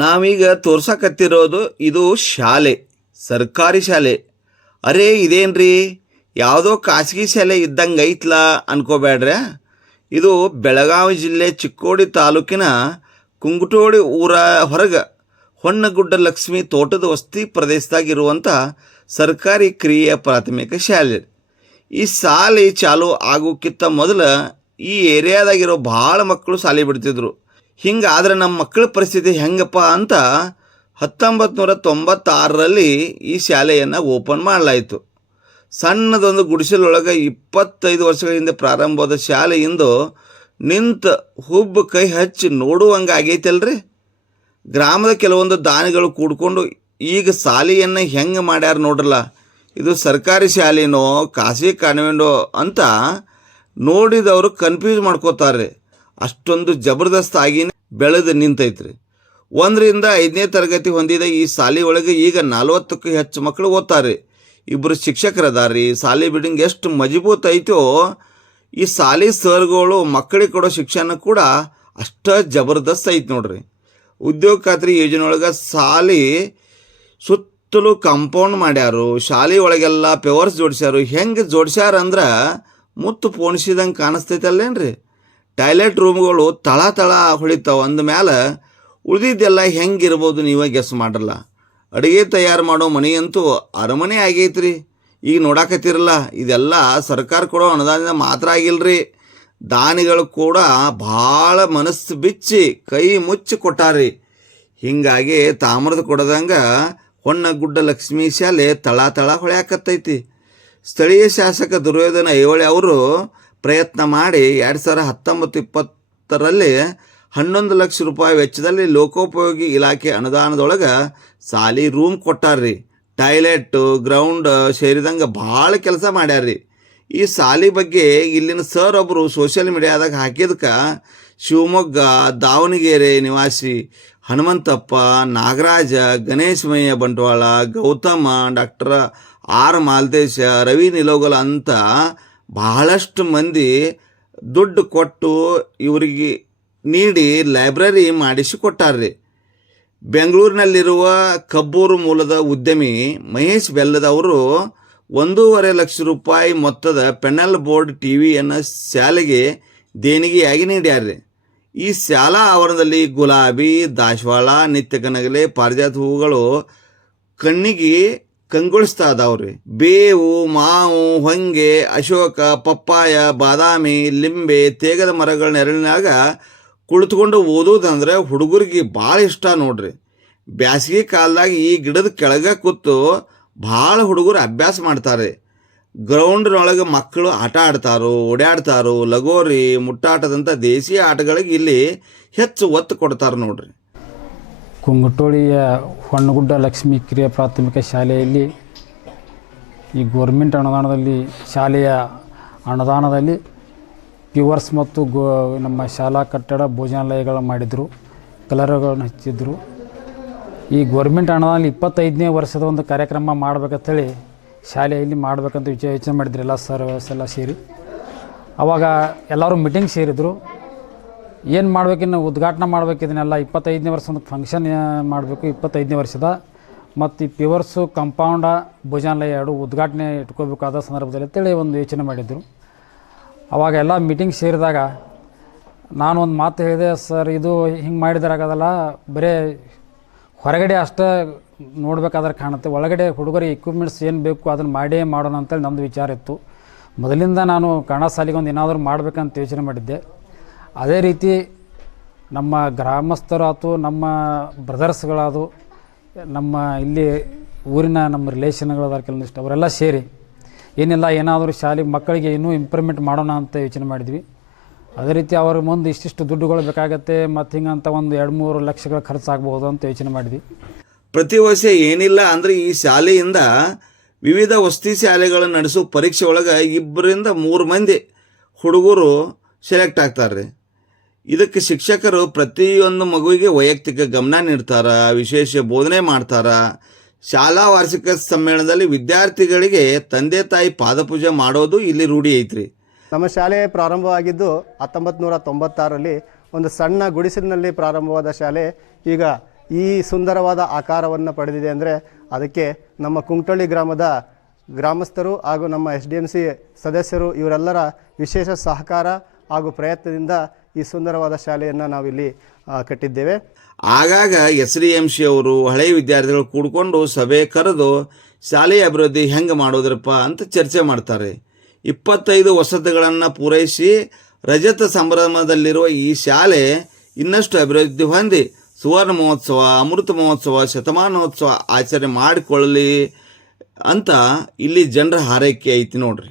ನಾವೀಗ ತೋರ್ಸಕತ್ತಿರೋದು ಇದು ಶಾಲೆ, ಸರ್ಕಾರಿ ಶಾಲೆ. ಅರೇ, ಇದೇನ್ರಿ? ಯಾವುದೋ ಖಾಸಗಿ ಶಾಲೆ ಇದ್ದಂಗೆ ಐತ್ಲ ಅನ್ಕೋಬೇಡ್ರೆ ಇದು ಬೆಳಗಾವಿ ಜಿಲ್ಲೆ ಚಿಕ್ಕೋಡಿ ತಾಲೂಕಿನ ಕುಂಗುಟೋಡಿ ಊರ ಹೊರಗೆ ಹೊನ್ನಗುಡ್ಡ ಲಕ್ಷ್ಮಿ ತೋಟದ ವಸ್ತಿ ಪ್ರದೇಶದಾಗ ಇರುವಂಥ ಸರ್ಕಾರಿ ಕ್ರಿಯೆಯ ಪ್ರಾಥಮಿಕ ಶಾಲೆ. ಈ ಶಾಲೆ ಚಾಲು ಆಗೋಕ್ಕಿಂತ ಮೊದಲು ಈ ಏರಿಯಾದಾಗಿರೋ ಭಾಳ ಮಕ್ಕಳು ಶಾಲೆ ಬಿಡ್ತಿದ್ರು. ಹಿಂಗಾದ್ರೆ ನಮ್ಮ ಮಕ್ಕಳ ಪರಿಸ್ಥಿತಿ ಹೆಂಗಪ್ಪ ಅಂತ ಹತ್ತೊಂಬತ್ತು ನೂರ ತೊಂಬತ್ತಾರರಲ್ಲಿ ಈ ಶಾಲೆಯನ್ನು ಓಪನ್ ಮಾಡಲಾಯಿತು. ಸಣ್ಣದೊಂದು ಗುಡಿಸಲೊಳಗೆ ಇಪ್ಪತ್ತೈದು ವರ್ಷಗಳಿಂದ ಪ್ರಾರಂಭವಾದ ಶಾಲೆ ಇಂದು ನಿಂತ ಹುಬ್ಬು ಕೈ ಹಚ್ಚಿ ನೋಡುವಂಗೆ ಆಗೈತಲ್ರಿ ಗ್ರಾಮದ ಕೆಲವೊಂದು ದಾನಿಗಳು ಕೂಡ್ಕೊಂಡು ಈಗ ಶಾಲೆಯನ್ನು ಹೆಂಗೆ ಮಾಡ್ಯಾರ ನೋಡ್ರಲ್ಲ, ಇದು ಸರ್ಕಾರಿ ಶಾಲೆನೋ, ಖಾಸಗಿ ಕಾನ್ವೆಂಟೋ ಅಂತ ನೋಡಿದವರು ಕನ್ಫ್ಯೂಸ್ ಮಾಡ್ಕೋತಾರೆ ಅಷ್ಟೊಂದು ಜಬರ್ದಸ್ತ್ ಆಗಿ ಬೆಳೆದು ನಿಂತೈತ್ರಿ. ಒಂದರಿಂದ ಐದನೇ ತರಗತಿ ಹೊಂದಿದ ಈ ಶಾಲೆ ಒಳಗೆ ಈಗ ನಲವತ್ತಕ್ಕೂ ಹೆಚ್ಚು ಮಕ್ಕಳು ಓದ್ತಾರೆ. ಇಬ್ಬರು ಶಿಕ್ಷಕರದಾರಿ ಶಾಲೆ ಬಿಡಿಂಗ್ ಎಷ್ಟು ಮಜಬೂತ್ ಐತೋ, ಈ ಶಾಲೆ ಸರ್ಗಳು ಮಕ್ಕಳಿಗೆ ಕೊಡೋ ಶಿಕ್ಷಣ ಕೂಡ ಅಷ್ಟ ಜಬರ್ದಸ್ತ್ ಐತೆ ನೋಡ್ರಿ. ಉದ್ಯೋಗ ಖಾತ್ರಿ ಯೋಜನೆ ಒಳಗೆ ಶಾಲೆ ಸುತ್ತಲೂ ಕಾಂಪೌಂಡ್ ಮಾಡ್ಯಾರು, ಶಾಲೆ ಒಳಗೆಲ್ಲ ಪೆವರ್ಸ್ ಜೋಡಿಸ್ಯಾರು. ಹೆಂಗೆ ಜೋಡಿಸ್ಯಾರ ಅಂದ್ರೆ ಮುತ್ತು ಪೋಣಿಸಿದಂಗೆ ಕಾಣಿಸ್ತೈತಲ್ಲೇನ್ರಿ? ಟಾಯ್ಲೆಟ್ ರೂಮ್ಗಳು ತಳ ತಳ ಹೊಳಿತಾವ. ಅಂದಮೇಲೆ ಉಳಿದಿದ್ದೆಲ್ಲ ಹೆಂಗಿರ್ಬೋದು ನೀವು ಗೆಸ್ ಮಾಡ್ರಲ್ಲ. ಅಡುಗೆ ತಯಾರು ಮಾಡೋ ಮನೆಯಂತೂ ಅರಮನೆ ಆಗೈತ್ರಿ. ಈಗ ನೋಡಾಕತ್ತಿರಲ್ಲ, ಇದೆಲ್ಲ ಸರ್ಕಾರ ಕೊಡೋ ಅನುದಾನದಿಂದ ಮಾತ್ರ ಆಗಿಲ್ರಿ. ದಾನಿಗಳು ಕೂಡ ಭಾಳ ಮನಸ್ಸು ಬಿಚ್ಚಿ ಕೈ ಮುಚ್ಚಿ ಕೊಟ್ಟಾರಿ ಹೀಗಾಗಿ ತಾಮ್ರದ ಕೊಡದಂಗೆ ಹೊನ್ನಗುಡ್ಡ ಲಕ್ಷ್ಮೀ ಶಾಲೆ ತಳ ತಳ ಹೊಳ್ಯಾಕತ್ತೈತಿ. ಸ್ಥಳೀಯ ಶಾಸಕ ದುರ್ಯೋಧನ ಐಹೊಳೆ ಅವರು ಪ್ರಯತ್ನ ಮಾಡಿ ಎರಡು ಸಾವಿರ ಹತ್ತೊಂಬತ್ತು ಇಪ್ಪತ್ತರಲ್ಲಿ ಹನ್ನೊಂದು ಲಕ್ಷ ರೂಪಾಯಿ ವೆಚ್ಚದಲ್ಲಿ ಲೋಕೋಪಯೋಗಿ ಇಲಾಖೆ ಅನುದಾನದೊಳಗೆ ಸಾಲಿ ರೂಮ್ ಕೊಟ್ಟಾರ್ರಿ. ಟಾಯ್ಲೆಟ್ಟು ಗ್ರೌಂಡ್ ಸೇರಿದಂಗೆ ಭಾಳ ಕೆಲಸ ಮಾಡ್ಯಾರ್ರಿ. ಈ ಸಾಲಿ ಬಗ್ಗೆ ಇಲ್ಲಿನ ಸರ್ ಒಬ್ಬರು ಸೋಷಿಯಲ್ ಮೀಡಿಯಾದಾಗ ಹಾಕಿದ್ಕ ಶಿವಮೊಗ್ಗ, ದಾವಣಗೆರೆ ನಿವಾಸಿ ಹನುಮಂತಪ್ಪ, ನಾಗರಾಜ ಗಣೇಶಮಯ್ಯ ಬಂಟ್ವಾಳ, ಗೌತಮ, ಡಾಕ್ಟರ್ ಆರ್ ಮಾಲ್ದೇಶ ರವಿ ನಿಲೋಗಲ ಅಂತ ಬಹಳಷ್ಟು ಮಂದಿ ದುಡ್ಡು ಕೊಟ್ಟು ಇವರಿಗೆ ನೀಡಿ ಲೈಬ್ರರಿ ಮಾಡಿಸಿ ಕೊಟ್ಟಾರ್ರಿ. ಬೆಂಗಳೂರಿನಲ್ಲಿರುವ ಕಬ್ಬೂರು ಮೂಲದ ಉದ್ಯಮಿ ಮಹೇಶ್ ಬೆಲ್ಲದವರು ಒಂದೂವರೆ ಲಕ್ಷ ರೂಪಾಯಿ ಮೊತ್ತದ ಪೆನಲ್ ಬೋರ್ಡ್ ಟಿ ವಿಯನ್ನು ಶಾಲೆಗೆ ದೇಣಿಗೆಯಾಗಿ ನೀಡ್ಯಾರ್ರಿ. ಈ ಶಾಲಾ ಆವರಣದಲ್ಲಿ ಗುಲಾಬಿ, ದಾಸವಾಳ, ನಿತ್ಯ ಕನಗಲೆ, ಪಾರಿಜಾತ ಹೂವುಗಳು ಕಣ್ಣಿಗೆ ಕಂಗೊಳಿಸ್ತಾ ಅದಾವ್ರಿ ಬೇವು, ಮಾವು, ಹೊಂಗೆ, ಅಶೋಕ, ಪಪ್ಪಾಯ, ಬಾದಾಮಿ, ಲಿಂಬೆ, ತೇಗದ ಮರಗಳ ನೆರಳಿನಾಗ ಕುಳಿತುಕೊಂಡು ಓದೋದಂದ್ರೆ ಹುಡುಗರಿಗೆ ಭಾಳ ಇಷ್ಟ ನೋಡ್ರಿ. ಬ್ಯಾಸಗಿ ಕಾಲದಾಗ ಈ ಗಿಡದ ಕೆಳಗೆ ಕೂತು ಭಾಳ ಹುಡುಗರು ಅಭ್ಯಾಸ ಮಾಡ್ತಾರೆ. ಗ್ರೌಂಡ್ನೊಳಗೆ ಮಕ್ಕಳು ಆಟ ಆಡ್ತಾರೋ ಓಡಾಡ್ತಾರೋ ಲಗೋರಿ ಮುಟ್ಟಾಟದಂಥ ದೇಶೀಯ ಆಟಗಳಿಗೆ ಇಲ್ಲಿ ಹೆಚ್ಚು ಒತ್ತು ಕೊಡ್ತಾರೆ ನೋಡ್ರಿ. ಕುಂಗಟೋಳಿಯ ಹೊಣ್ಣಗುಡ್ಡ ಲಕ್ಷ್ಮೀ ಕಿರಿಯ ಪ್ರಾಥಮಿಕ ಶಾಲೆಯಲ್ಲಿ ಈ ಗೋರ್ಮೆಂಟ್ ಅನುದಾನದಲ್ಲಿ, ಶಾಲೆಯ ಅನುದಾನದಲ್ಲಿ ಪ್ಯೂವರ್ಸ್ ಮತ್ತು ಗೋ, ನಮ್ಮ ಶಾಲಾ ಕಟ್ಟಡ ಭೋಜನಾಲಯಗಳು ಮಾಡಿದರು, ಕಲರ್ಗಳನ್ನು ಹಚ್ಚಿದ್ರು. ಈ ಗೋರ್ಮೆಂಟ್ ಅನುದಾನ ಇಪ್ಪತ್ತೈದನೇ ವರ್ಷದ ಒಂದು ಕಾರ್ಯಕ್ರಮ ಮಾಡಬೇಕಂತೇಳಿ ಶಾಲೆಯಲ್ಲಿ ಮಾಡಬೇಕಂತ ವಿಚಾರ ಯೋಚನೆ ಮಾಡಿದ್ರು ಎಲ್ಲ ಸರ್, ಎಲ್ಲ ಸೇರಿ. ಆವಾಗ ಎಲ್ಲರೂ ಮೀಟಿಂಗ್ ಸೇರಿದರು. ಏನು ಮಾಡ್ಬೇಕಿನ್ನು ಉದ್ಘಾಟನೆ ಮಾಡಬೇಕು, ಇದನ್ನೆಲ್ಲ ಇಪ್ಪತ್ತೈದನೇ ವರ್ಷ ಒಂದು ಫಂಕ್ಷನ್ ಮಾಡಬೇಕು, ಇಪ್ಪತ್ತೈದನೇ ವರ್ಷದ. ಮತ್ತು ಈ ಪಿವರ್ಸು ಕಂಪೌಂಡ ಭೋಜನಾಲಯ ಎರಡು ಉದ್ಘಾಟನೆ ಇಟ್ಕೋಬೇಕಾದ ಸಂದರ್ಭದಲ್ಲಿ ಅಂತೇಳಿ ಒಂದು ಯೋಚನೆ ಮಾಡಿದ್ದರು ಅವಾಗ ಎಲ್ಲ ಮೀಟಿಂಗ್ ಸೇರಿದಾಗ ನಾನು ಒಂದು ಮಾತು ಹೇಳಿದೆ, ಸರ್, ಇದು ಹಿಂಗೆ ಮಾಡಿದಾರಾಗದಲ್ಲ, ಬರೀ ಹೊರಗಡೆ ಅಷ್ಟೇ ನೋಡಬೇಕಾದ್ರೆ ಕಾಣುತ್ತೆ. ಒಳಗಡೆ ಹುಡುಗರಿಗೆ ಇಕ್ವಿಪ್ಮೆಂಟ್ಸ್ ಏನು ಬೇಕು ಅದನ್ನು ಮಾಡೇ ಮಾಡೋಣ ಅಂತೇಳಿ ನಮ್ಮದು ವಿಚಾರ ಇತ್ತು. ಮೊದಲಿಂದ ನಾನು ಕನ್ನಡ ಶಾಲೆಗೆ ಒಂದು ಏನಾದರೂ ಮಾಡಬೇಕಂತ ಯೋಚನೆ ಮಾಡಿದ್ದೆ. ಅದೇ ರೀತಿ ನಮ್ಮ ಗ್ರಾಮಸ್ಥರು ಆಯ್ತು ನಮ್ಮ ಬ್ರದರ್ಸ್ಗಳಾದು, ನಮ್ಮ ಇಲ್ಲಿ ಊರಿನ ನಮ್ಮ ರಿಲೇಷನ್ಗಳದಾರ ಕೆಲವೊಂದಿಷ್ಟು, ಅವರೆಲ್ಲ ಸೇರಿ ಏನಿಲ್ಲ, ಏನಾದರೂ ಶಾಲೆ ಮಕ್ಕಳಿಗೆ ಇನ್ನೂ ಇಂಪ್ರೂವ್ಮೆಂಟ್ ಮಾಡೋಣ ಅಂತ ಯೋಚನೆ ಮಾಡಿದ್ವಿ. ಅದೇ ರೀತಿ ಅವ್ರ ಮುಂದೆ ಇಷ್ಟಿಷ್ಟು ದುಡ್ಡುಗಳು ಬೇಕಾಗತ್ತೆ, ಮತ್ತು ಹಿಂಗಂತ ಒಂದು ಎರಡು ಮೂರು ಲಕ್ಷಗಳ ಖರ್ಚಾಗ್ಬೋದು ಅಂತ ಯೋಚನೆ ಮಾಡಿದ್ವಿ. ಪ್ರತಿ ವರ್ಷ ಏನಿಲ್ಲ ಅಂದರೆ ಈ ಶಾಲೆಯಿಂದ ವಿವಿಧ ವಸತಿ ಶಾಲೆಗಳನ್ನು ನಡೆಸೋ ಪರೀಕ್ಷೆ ಒಳಗೆ ಇಬ್ಬರಿಂದ ಮೂರು ಮಂದಿ ಹುಡುಗರು ಸೆಲೆಕ್ಟ್ ಆಗ್ತಾರೆ ಇದಕ್ಕೆ ಶಿಕ್ಷಕರು ಪ್ರತಿಯೊಂದು ಮಗುವಿಗೆ ವೈಯಕ್ತಿಕ ಗಮನ ನೀಡ್ತಾರ, ವಿಶೇಷ ಬೋಧನೆ ಮಾಡ್ತಾರ? ಶಾಲಾ ವಾರ್ಷಿಕ ಸಮ್ಮೇಳನದಲ್ಲಿ ವಿದ್ಯಾರ್ಥಿಗಳಿಗೆ ತಂದೆ ತಾಯಿ ಪಾದಪೂಜೆ ಮಾಡೋದು ಇಲ್ಲಿ ರೂಢಿ ಐತ್ರಿ. ನಮ್ಮ ಶಾಲೆ ಪ್ರಾರಂಭವಾಗಿದ್ದು ಹತ್ತೊಂಬತ್ತು ನೂರ ತೊಂಬತ್ತಾರರಲ್ಲಿ ಒಂದು ಸಣ್ಣ ಗುಡಿಸಲಿನಲ್ಲಿ ಪ್ರಾರಂಭವಾದ ಶಾಲೆ. ಈಗ ಈ ಸುಂದರವಾದ ಆಕಾರವನ್ನು ಪಡೆದಿದೆ ಅಂದರೆ ಅದಕ್ಕೆ ನಮ್ಮ ಕುಂಟಳ್ಳಿ ಗ್ರಾಮದ ಗ್ರಾಮಸ್ಥರು ಹಾಗೂ ನಮ್ಮ ಎಸ್ ಡಿ ಎಂ ಸಿ ಸದಸ್ಯರು ಇವರೆಲ್ಲರ ವಿಶೇಷ ಸಹಕಾರ ಹಾಗೂ ಪ್ರಯತ್ನದಿಂದ ಈ ಸುಂದರವಾದ ಶಾಲೆಯನ್ನು ನಾವಿಲ್ಲಿ ಕಟ್ಟಿದ್ದೇವೆ. ಆಗಾಗ ಎಸ್ ಡಿ ಎಂ ಸಿ ಅವರು ಹಳೆಯ ವಿದ್ಯಾರ್ಥಿಗಳು ಕೂಡಿಕೊಂಡು ಸಭೆ ಕರೆದು ಶಾಲೆಯ ಅಭಿವೃದ್ಧಿ ಹೆಂಗೆ ಮಾಡೋದ್ರಪ್ಪ ಅಂತ ಚರ್ಚೆ ಮಾಡ್ತಾರೆ. ಇಪ್ಪತ್ತೈದು ವಸತಿಗಳನ್ನು ಪೂರೈಸಿ ರಜತ ಸಂಭ್ರಮದಲ್ಲಿರುವ ಈ ಶಾಲೆ ಇನ್ನಷ್ಟು ಅಭಿವೃದ್ಧಿ ಹೊಂದಿ ಸುವರ್ಣ ಮಹೋತ್ಸವ, ಅಮೃತ ಮಹೋತ್ಸವ, ಶತಮಾನೋತ್ಸವ ಆಚರಣೆ ಮಾಡಿಕೊಳ್ಳಲಿ ಅಂತ ಇಲ್ಲಿ ಜನರ ಹಾರೈಕೆ ಐತಿ ನೋಡ್ರಿ.